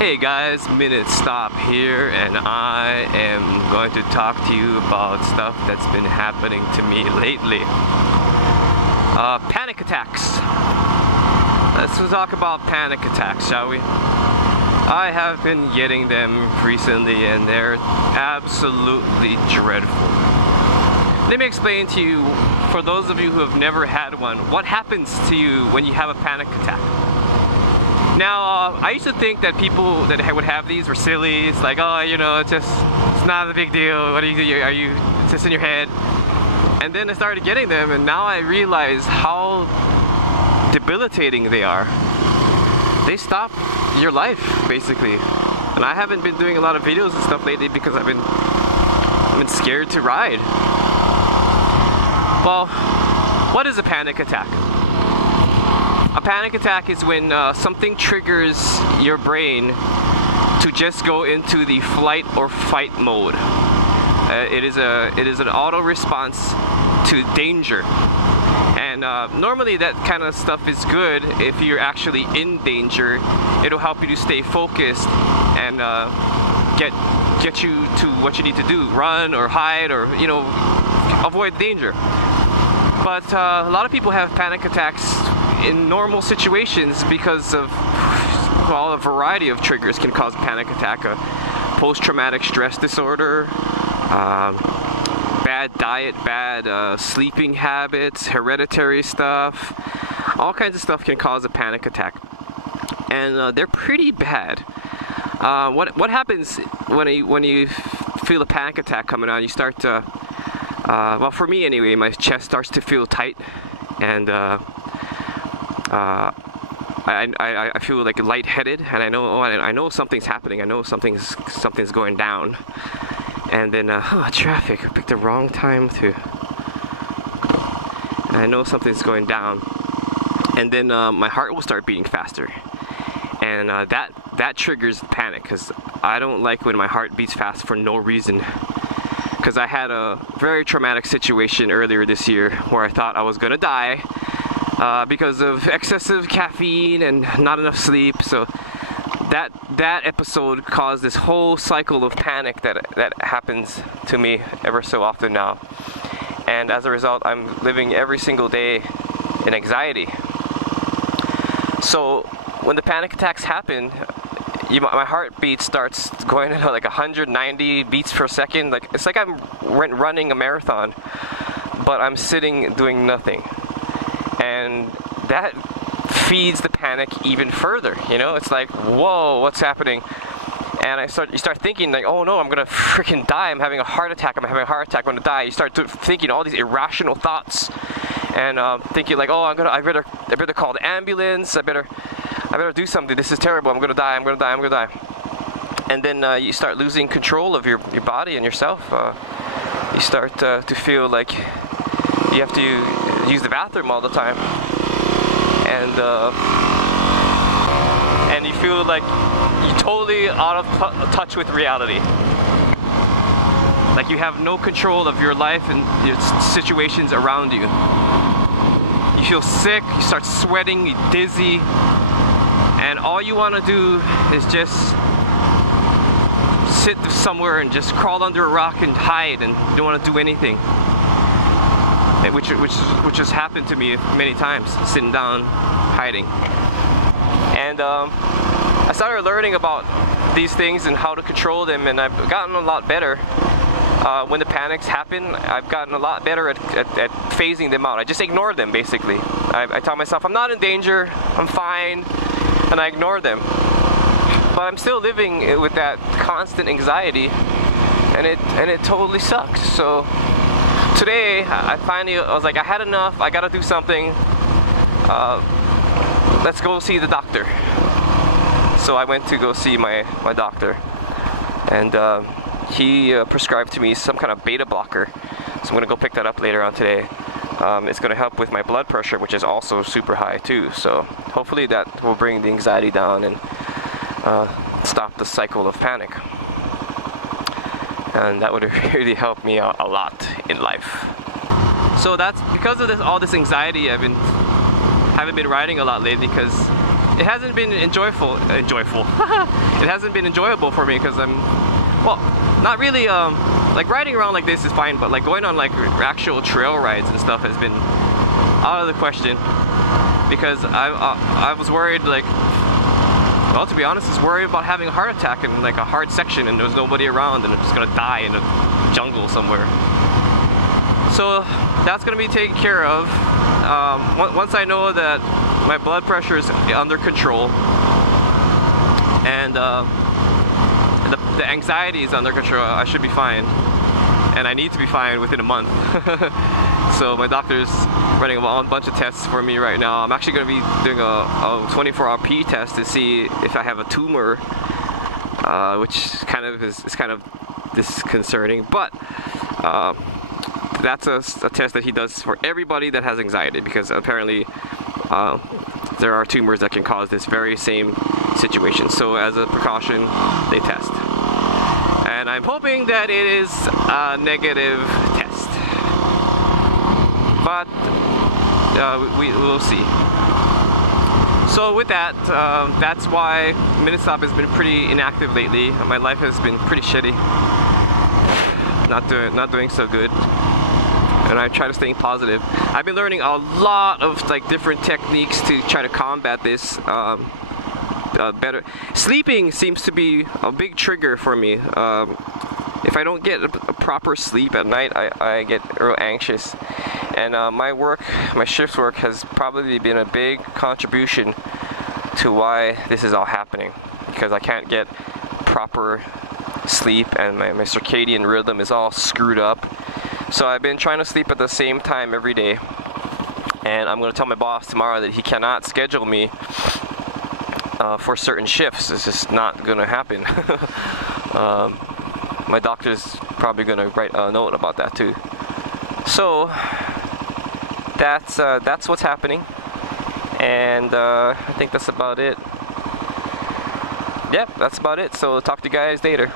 Hey guys, Minitstop here, and I am going to talk to you about stuff that's been happening to me lately. Panic attacks. Let's talk about panic attacks, shall we? I have been getting them recently and they're absolutely dreadful. Let me explain to you, for those of you who have never had one, what happens to you when you have a panic attack. Now, I used to think that people that would have these were silly. It's like, oh, you know, it's not a big deal. What are you, it's just in your head. And then I started getting them, and now I realize how debilitating they are. They stop your life, basically. And I haven't been doing a lot of videos and stuff lately because I've been scared to ride. Well, what is a panic attack? A panic attack is when something triggers your brain to just go into the flight or fight mode. It is an auto response to danger. And normally that kind of stuff is good if you're actually in danger. It'll help you to stay focused and get you to what you need to do, run or hide or, you know, avoid danger. But a lot of people have panic attacks in normal situations because of, well, a variety of triggers can cause a panic attack. Post-traumatic stress disorder, bad diet, bad sleeping habits, hereditary stuff, all kinds of stuff can cause a panic attack, and they're pretty bad. What happens when you feel a panic attack coming on? You start to, well, for me anyway, my chest starts to feel tight, and I feel like lightheaded, and I know something's happening. I know something's going down. And then traffic. I picked the wrong time to. And I know something's going down. And then my heart will start beating faster, and that triggers panic, because I don't like when my heart beats fast for no reason. Because I had a very traumatic situation earlier this year where I thought I was gonna die. Because of excessive caffeine and not enough sleep. So that episode caused this whole cycle of panic that happens to me ever so often now. And as a result, I'm living every single day in anxiety. So when the panic attacks happen, my heartbeat starts going at like 190 beats per second. Like, it's like I'm running a marathon, but I'm sitting doing nothing. And that feeds the panic even further. You know, it's like, whoa, what's happening? And you start thinking like, oh no, I'm gonna freaking die. I'm having a heart attack. I'm gonna die. You start thinking all these irrational thoughts, and thinking like, oh, I better call the ambulance. I better do something. This is terrible. I'm gonna die. And then you start losing control of your body and yourself. You start to feel like you have to use the bathroom all the time, and you feel like you're totally out of touch with reality. Like you have no control of your life and your situations around you. You feel sick, you start sweating, you're dizzy, and all you want to do is just sit somewhere and just crawl under a rock and hide, and you don't want to do anything. Which has happened to me many times, sitting down, hiding. And I started learning about these things and how to control them, and I've gotten a lot better. When the panics happen, I've gotten a lot better at phasing them out. I just ignore them, basically. I tell myself, I'm not in danger, I'm fine, and I ignore them. But I'm still living with that constant anxiety, and it totally sucks. So today, I was like, I had enough, I gotta do something, let's go see the doctor. So I went to go see my doctor, and he prescribed to me some kind of beta blocker, so I'm gonna go pick that up later on today. It's gonna help with my blood pressure, which is also super high too, so hopefully that will bring the anxiety down and stop the cycle of panic. And that would really help me out a lot in life. So that's because of all this anxiety. I haven't been riding a lot lately because it hasn't been enjoyable. It hasn't been enjoyable for me because I'm, well, not really. Like riding around like this is fine, but like going on like actual trail rides and stuff has been out of the question because I was worried, like, well, to be honest, I was worried about having a heart attack in like a hard section and there was nobody around and I'm just gonna die in a jungle somewhere. So that's gonna be taken care of. Once I know that my blood pressure is under control and the anxiety is under control, I should be fine. And I need to be fine within a month. So my doctor's running a bunch of tests for me right now. I'm actually going to be doing a 24-hour P test to see if I have a tumor, which kind of is kind of disconcerting. But that's a test that he does for everybody that has anxiety, because apparently there are tumors that can cause this very same situation. So as a precaution, they test. And I'm hoping that it is a negative test. But we will see. So with that, that's why Minitstop has been pretty inactive lately. My life has been pretty shitty. Not doing so good. And I try to stay positive. I've been learning a lot of like different techniques to try to combat this. Better sleeping seems to be a big trigger for me. If I don't get a proper sleep at night, I get real anxious. And my shift work has probably been a big contribution to why this is all happening, because I can't get proper sleep and my circadian rhythm is all screwed up. So I've been trying to sleep at the same time every day, and I'm going to tell my boss tomorrow that he cannot schedule me for certain shifts. It's just not going to happen. My doctor's probably going to write a note about that too. So that's what's happening, and I think that's about it. Yep, that's about it. So talk to you guys later.